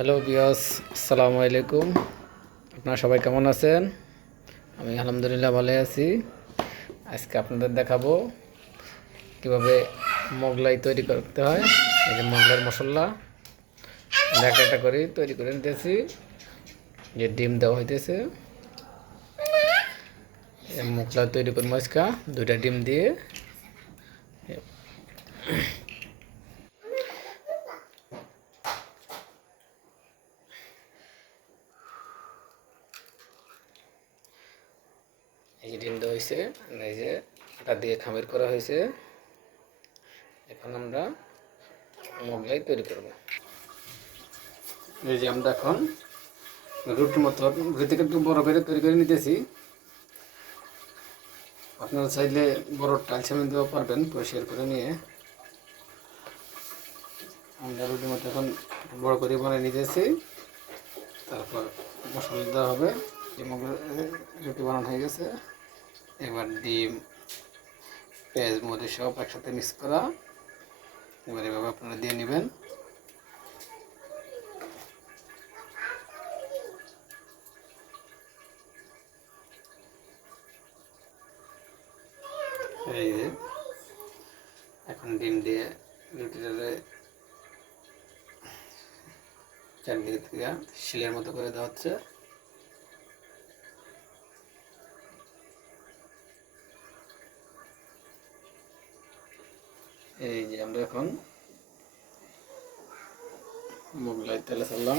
Hello বিয়স, আসসালামু আলাইকুম। আপনারা সবাই কেমন আছেন? আমি আলহামদুলিল্লাহ ভালো আছি। আজকে আপনাদের দেখাবো কিভাবে মোগলাই তৈরি করতে হয়। এই যে মোগলাইয়ের মশলা একটা একটা করে তৈরি করে নিতেছি। যে ডিম দেওয়া হইতেছে, মোগলাই তৈরি করবো আজকে 2টা ডিম দিয়ে। এই যে ডিম দেওয়া হয়েছে, এই যে আটা দিয়ে খামির করা হয়েছে। এখন আমরা মোগলাই তৈরি করব। এই যে আমরা এখন রুটির মতো থেকে একটু বড় করে তৈরি করে নিতেছি। আপনারা চাইলে বড় টাইলস দেওয়া পারবেন পরিষ্কার করে নিয়ে। আমরা রুটির মতো এখন বড় করে বানিয়ে নিতেছি। তারপর মশলা দেওয়া হবে। রুটি বানানো হয়ে গেছে। এবার ডিম, পেঁয়াজ, মরিচ সব একসাথে মিক্স করা। এবার এভাবে আপনারা দিয়ে নেবেন। এই যে এখন ডিম দিয়ে রুটিটারে চারদিকে থেকে শিলের মতো করে দেওয়া হচ্ছে। এই যে আমরা এখন মোগলাই তেলে ছাড়লাম।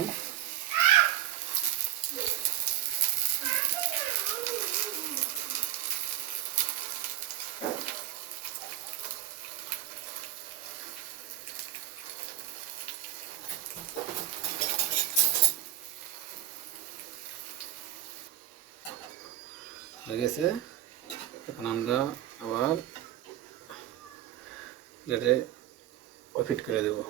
হয়ে গেছে। এখন আমরা আবার প্লেটে ফিট করে দেবো।